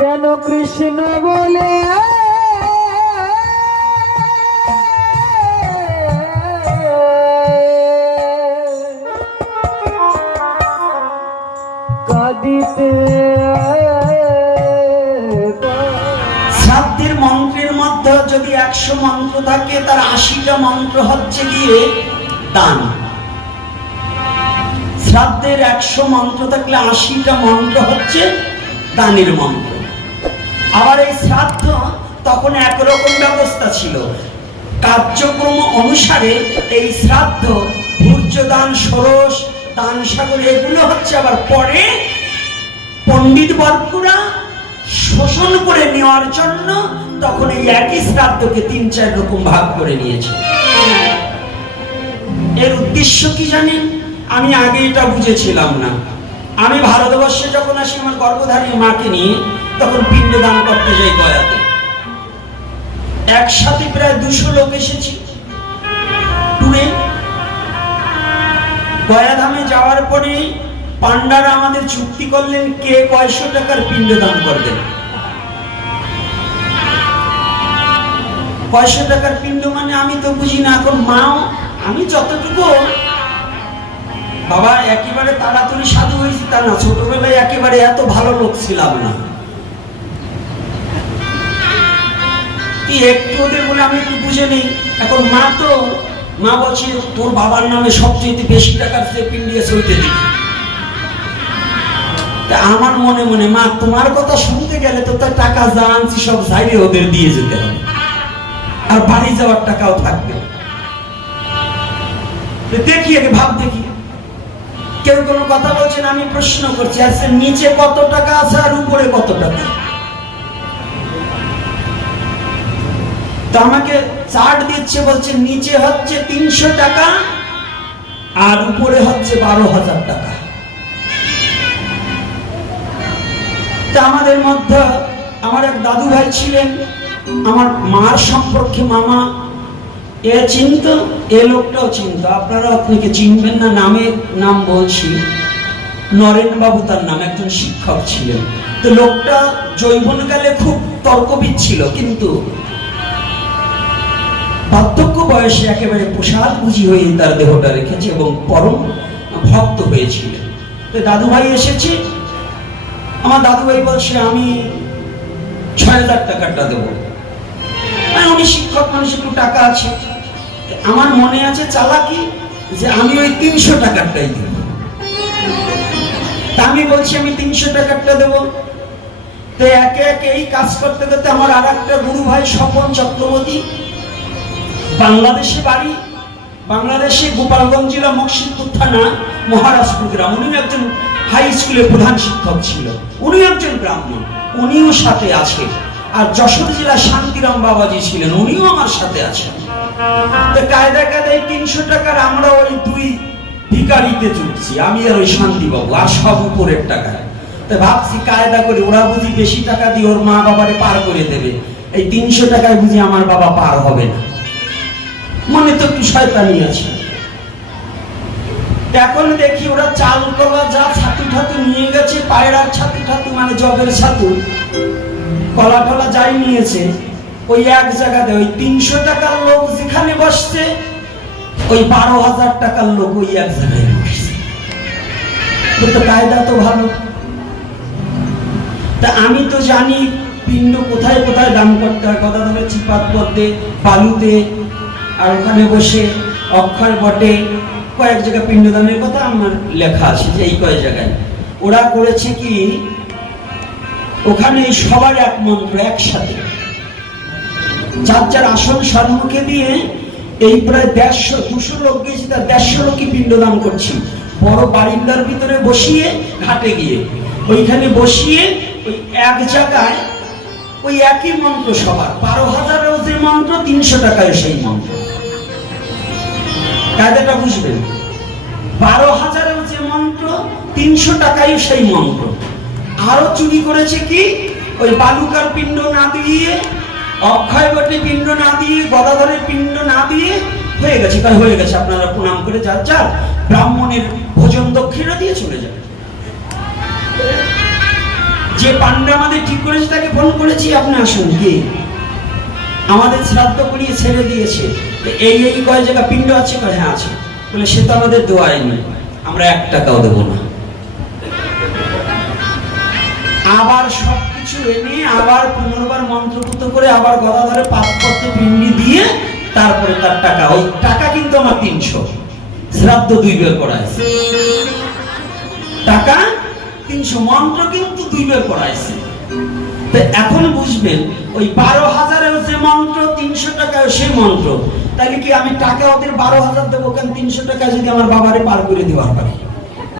যেন কৃষ্ণ বলে কাঁদিতে। শ্রাদ্ধের মন্ত্রের মধ্যে যদি 100 মন্ত্র থাকে, তার 80টা মন্ত্র হচ্ছে গিয়ে দান। শ্রাদ্ধের 100 মন্ত্র থাকলে 80টা মন্ত্র হচ্ছে দানের মন্ত্র। আবার এই শ্রাদ্ধ তখন একরকম ব্যবস্থা ছিল, কার্যক্রম অনুসারে এই শ্রাদ্ধ ভূর্য দান, ষোড়শ দান, সাগর এগুলো হচ্ছে আবার পরে পণ্ডিত বর্গরা শোষণ করে নেওয়ার জন্য তখন এই একই শ্রাদ্ধকে 3-4 রকম ভাগ করে নিয়েছে। এর উদ্দেশ্য কি জানেন? আমি আগে এটা বুঝেছিলাম না। আমি ভারতবর্ষে যখন আসি আমার গর্ভধারী মাকে নিয়ে, তখন পিণ্ড দান করতে যাই গয়াতে। একসাথে প্রায় 200 লোক এসেছি টুরে। গয়াধামে যাওয়ার পরে পান্ডারা আমাদের চুক্তি করলেন কে কয়শো টাকার পিণ্ড দান করবেন। 500 টাকার পিণ্ড মানে আমি তো বুঝি না। এখন মাও, আমি যতটুকু, বাবা একেবারে তাড়াতাড়ি সাধু হয়েছি তা না, ছোটবেলায় একেবারে এত ভালো লোক ছিলাম না। একটু ওদের বলে আমি একটু বুঝে নেই। এখন মা তো, মা বলছে তোর বাবার নামে সবচেয়ে বেশি টাকার সে পিণ্ডিয়ে চলতে দিই। আমার মনে মনে, মা তোমার কথা শুনতে গেলে তো তার টাকা যা আনছি সব চাইলে ওদের দিয়ে যেতে হবে, আর বাড়ি যাওয়ার টাকাও থাকবে। দেখি আগে ভাব দেখি। কেউ কোনো কথা বলছেন, আমি প্রশ্ন করছি আচ্ছা নিচে কত টাকা আছে আর উপরে কত টাকা? তো আমাকে চার্ট দিচ্ছে, বলছে নিচে হচ্ছে 300 টাকা আর উপরে হচ্ছে 12,000 টাকা। তা আমাদের মধ্যে আমার এক দাদু ভাই ছিলেন, আমার মার সম্পর্কে মামা, এ চিনত, এ লোকটাও চিনত। আপনারা আপনাকে চিনবেন না, নাম বলছি, নরেন বাবু তার নাম, একজন শিক্ষক ছিলেন। তো লোকটা যৌবনকালে খুব তর্কবিদ ছিল, কিন্তু বার্ধক্য বয়সে একেবারে পোশাক বুঝি হয়ে তার দেহটা রেখেছে এবং পরম ভক্ত হয়েছিলেন। তো দাদু ভাই এসেছে, আমার দাদু ভাই বলছে আমি 6,000 টাকাটা দেবো। উনি শিক্ষক মানুষ, একটু টাকা আছে। আমার মনে আছে চালাকি যে আমি ওই 300 টাকারটাই দেব। তা আমি বলছি আমি 300 টাকারটা দেবো। তো একে একে এই কাজ করতে করতে আমার আর একটা গুরু ভাই স্বপন চক্রবর্তী, বাংলাদেশে বাড়ি, বাংলাদেশে গোপালগঞ্জ জেলা মকসিদপুর থানা মহারাজপুর গ্রাম। উনি একজন হাই স্কুলের প্রধান শিক্ষক ছিল, উনি একজন ব্রাহ্মণ, উনিও সাথে আছে। আর যশোর জেলা শান্তিরাম বাবাজি ছিলেন, উনিও আমার সাথে আছেন। তো কায়দায় 300 টাকার আমরা ওই 2 ভিখারিতে চুটছি, আমি আর ওই শান্তি বাবু, আর সব উপরের টাকায়। তো ভাবছি কায়দা করে ওরা বুঝি বেশি টাকা দিয়ে ওর মা বাবারে পার করে দেবে, এই 300 টাকায় বুঝি আমার বাবা পার হবে না। মনে তো একটু শয়তানি আছে। এখন দেখি ওরা চাল কলা যা ছাতু ঠাতু নিয়ে গেছে, পায়রার ছাতু ঠাতু মানে জবের ছাতু, কলা টলা যাই নিয়েছে, ওই এক জায়গাতে ওই 300 টাকার লোক যেখানে বসছে, ওই 12,000 টাকার লোক ওই এক জায়গায় বসছে। তো কায়দা তো ভালো। তা আমি তো জানি পিণ্ড কোথায় কোথায় দান করতে হয়। কথা ধরে চিপাত পদ্মে, বালুতে, আর ওখানে বসে অক্ষয় বটে, কয়েক জায়গায় পিণ্ডদানের কথা আমার লেখা আছে যে এই কয়েক জায়গায়। ওরা করেছে কি, ওখানে সবার এক মন্ত্র একসাথে, যার যার আসন সম্মুখে দিয়ে এই প্রায় 150-200 লোক গিয়েছে, তার 150 লোকই পিণ্ডদান করছি। বড় বারিন্দার ভিতরে বসিয়ে, ঘাটে গিয়ে ওইখানে বসিয়ে ওই এক জায়গায় ওই একই মন্ত্র সবার, 12,000-এও যে মন্ত্র, 300 টাকায় সেই মন্ত্র। কায়দাটা বুঝবেন, 12,000-এও যে মন্ত্র, 300 টাকায় সেই মন্ত্র। আরো চুরি করেছে কি, ওই বালুকার পিণ্ড না দিয়ে, অক্ষয় বটে পিণ্ড না দিয়ে, গদাধরের পিণ্ড না দিয়ে হয়ে গেছে। তাই হয়ে গেছে, আপনারা প্রণাম করে যার যার ব্রাহ্মণের ভোজন দক্ষিণা দিয়ে চলে যাবে। যে পান্ডা আমাদের ঠিক করেছে তাকে ফোন করেছি, আপনি আসুন, কি আমাদের শ্রাদ্ধ করিয়ে ছেড়ে দিয়েছে, এই কয় জায়গা পিণ্ড আছে, হ্যাঁ আছে, বলে সে তো আমাদের দোয়াই নেই, আমরা 1 টাকাও দেবো না। আবার সবকিছু এনে আবার পুনর্বার মন্ত্রপুত করে আবার গদা ধরে পাতপত্র পিণ্ডি দিয়ে তারপরে তার টাকা, ওই টাকা কিন্তু আমার 300, শ্রাদ্ধ 2 বের করাইছে, টাকা 300, মন্ত্র কিন্তু 2 বের করাইছে। তো এখন বুঝবেন ওই 12,000-এর যে মন্ত্র, 300 টাকায় সেই মন্ত্র, তাহলে কি আমি টাকা ওদের 12,000 দেবো কেন? 300 টাকা যদি আমার বাবারে পার করে দেওয়ার পারি।